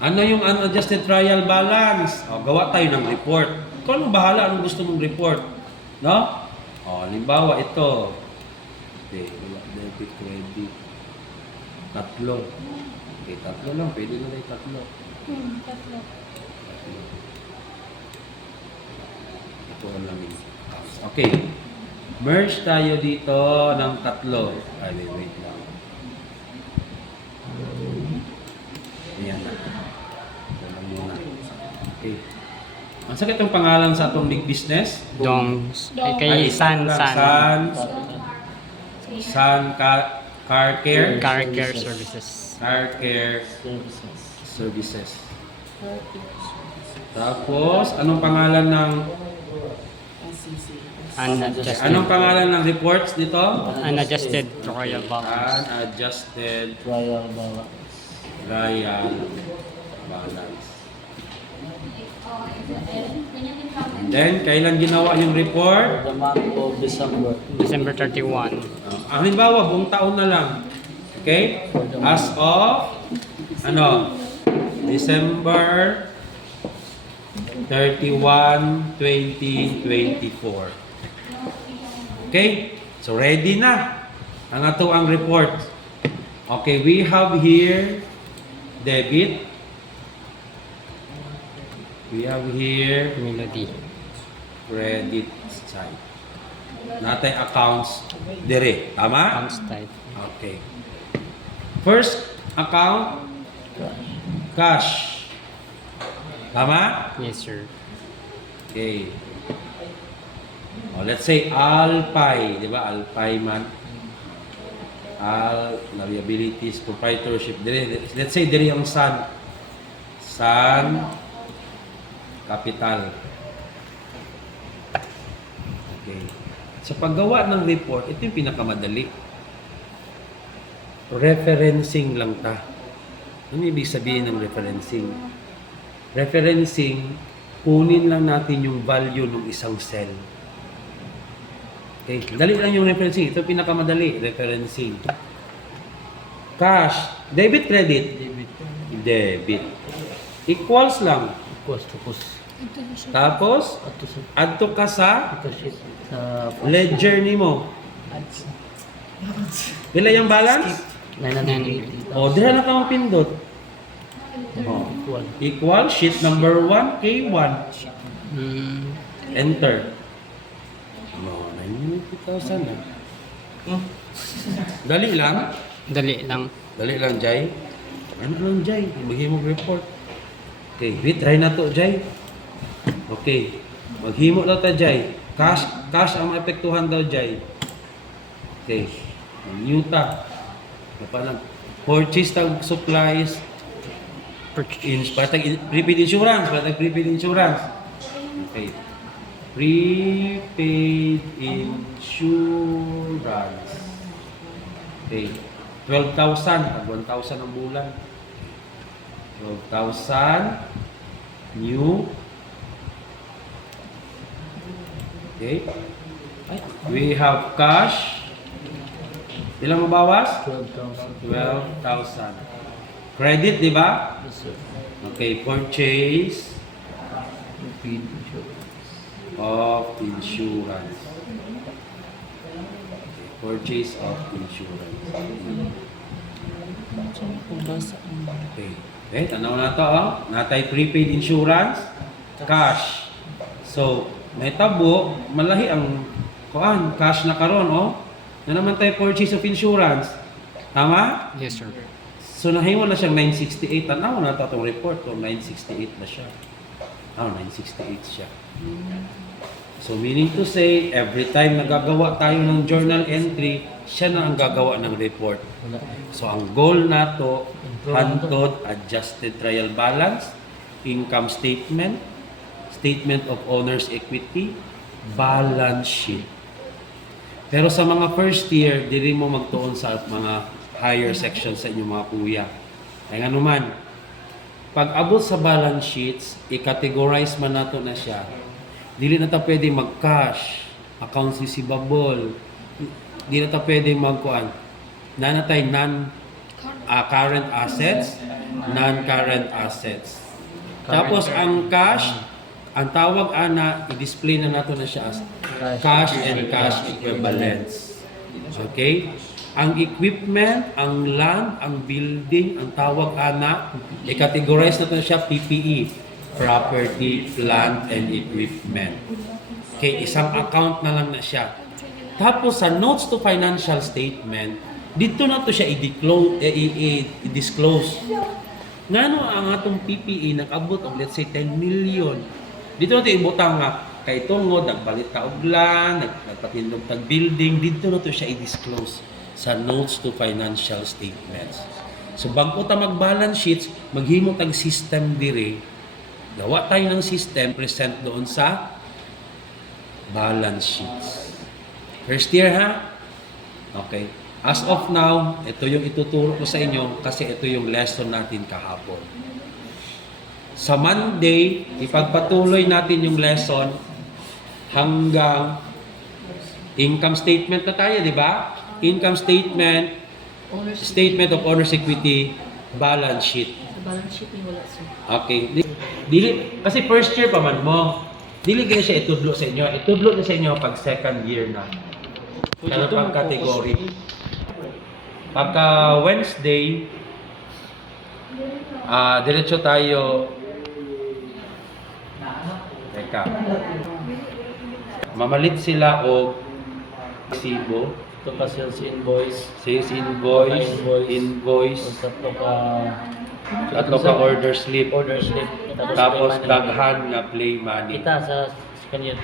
Ano yung unadjusted trial balance? O, gawa tayo ng report. Ikaw nang bahala anong gusto mong report. No? O, halimbawa ito. Okay, wala, debit, credit. Tatlo. Okay, tatlo lang. Pwede na tayo tatlo. Tatlo. Ito ang lamin. Okay. Merge tayo dito ng tatlo. Ay, wait lang. Ayan. Ito lang muna. Okay. Ang sakit ang pangalan sa atong big business? Dongs. Dong. Kay San. Car Care. Car care services. Car Care Services. Tapos, anong pangalan ng Unadjusted. anong pangalan ng reports dito? Unadjusted trial balance. Unadjusted Trial balance. trial balance. And then, kailan ginawa yung report? For the month of December. December 31. Halimbawa, buong taon na lang. Okay? As of, December 31, 2024. Okay? So, ready na ang ato ang report. Okay, we have here debit. We have here Melody. credit side. Natay accounts dire. Tama? Accounts type. Okay. First account, cash. Tama? Yes, sir. Okay. Let's say Alpay, di ba? Alpay man. Liabilities, proprietorship. Let's say dire yung Sun. Sun Capital. Okay. Sa paggawa ng report, ito yung pinakamadali. Referencing lang ta. Ano ibig sabihin ng referencing? Referencing, kunin lang natin yung value ng isang cell. Okay, dali lang yung referencing. Ito pinakamadali, referencing. Cash, debit, credit? Debit. Debit. Equals lang. Equals to cost. Ito na siya. Tapos, At to sa adto ka sa ito sheet sa ledger nimo. Pila yung balance? 980. O, diha na ka mapindot. Equal. Equal, sheet number 1, K1. Enter. No, 90,000 na. Dali lang. Dali lang. Dali lang, Jay. Ano lang, Jay? Maghimog report. Okay, retry na to, Jay. Okay. Maghimo daw ta, Jay. Cash ang maepektuhan daw, Jay. Okay. New ta. Parang purchase tag supplies. Prepaid insurance. Prepaid insurance. Okay. Prepaid insurance. Okay. 12,000. Pag 1,000 ang bulan. 12,000. New. Okay. We have cash. Ilang mabawas? 12,000. 12,000. Credit, di ba? Yes, sir. Okay, purchase Prepaid insurance. of insurance. Purchase of insurance. Okay. Okay, tanaw na to, oh. Natay prepaid insurance, cash. So, may tabo, malahi ang cash na karon, oh. Na naman tayo purchase of insurance. Tama? Yes, sir. So, nahimo na siyang 968. Tanaw na ito itong report. So, 968 na siya. 968 siya. So, meaning to say, every time nagagawa tayo ng journal entry, siya na ang gagawa ng report. Wala. So, ang goal nato, hantod, adjusted trial balance, income statement, statement of owner's equity, balance sheet. Pero sa mga first year, dili mo magtuon sa mga higher sections sa inyong mga kuya. Ay nga naman, pag abot sa balance sheets, i-categorize man nato na siya. Dili na ta pwede mag-cash, accounts receivable, dili na ta pwede magkuan. Nanatay current assets, non-current assets. Tapos ang cash, ang tawag ana, i-display na nato na siya as cash and cash equivalents. Okay? Ang equipment, ang land, ang building, ang tawag ana, i-categorize nato siya PPE, property, plant, and equipment. Okay, isang account na lang na siya. Tapos sa notes to financial statement, dito na to siya i-disclose. Ngano ang atong PPE nag-abot og let's say 10 million. Dito na to ibutang nga kay tungod nagpalit ta og land, nagpatindog tag building, dito na to siya i-disclose sa notes to financial statements. So bago ta mag-balance sheets, maghimo tag system dire. Gawa tayo ng system present doon sa balance sheets. First year ha? Okay. As of now, ito yung ituturo ko sa inyo kasi ito yung lesson natin kahapon. Sa Monday, ipagpatuloy natin yung lesson hanggang income statement na tayo, di ba? Income statement, statement of owner's equity, balance sheet. Sa balance sheet ni wala sir. Okay. Dili, kasi first year pa man mo. Dili ganyan siya itudlo sa inyo. Itudlo na sa inyo pag second year na. Kaya pag category. Pagka Wednesday, diretso tayo. Teka. Mamalit sila o resibo, Ito ka sales invoice. sales invoice, tatlo ka order slip, Order slip. tapos pay money. daghan nga play money. Kita sa kanya.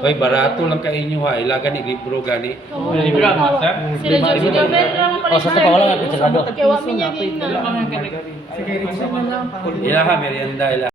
Hoy, barato lang ka inyo ha. Ilaga ni libro gani. Sila Joseph Javel lang pala. O, sa pa wala nga picture. Kaya wami niya ging na. Ila ha, merienda ila.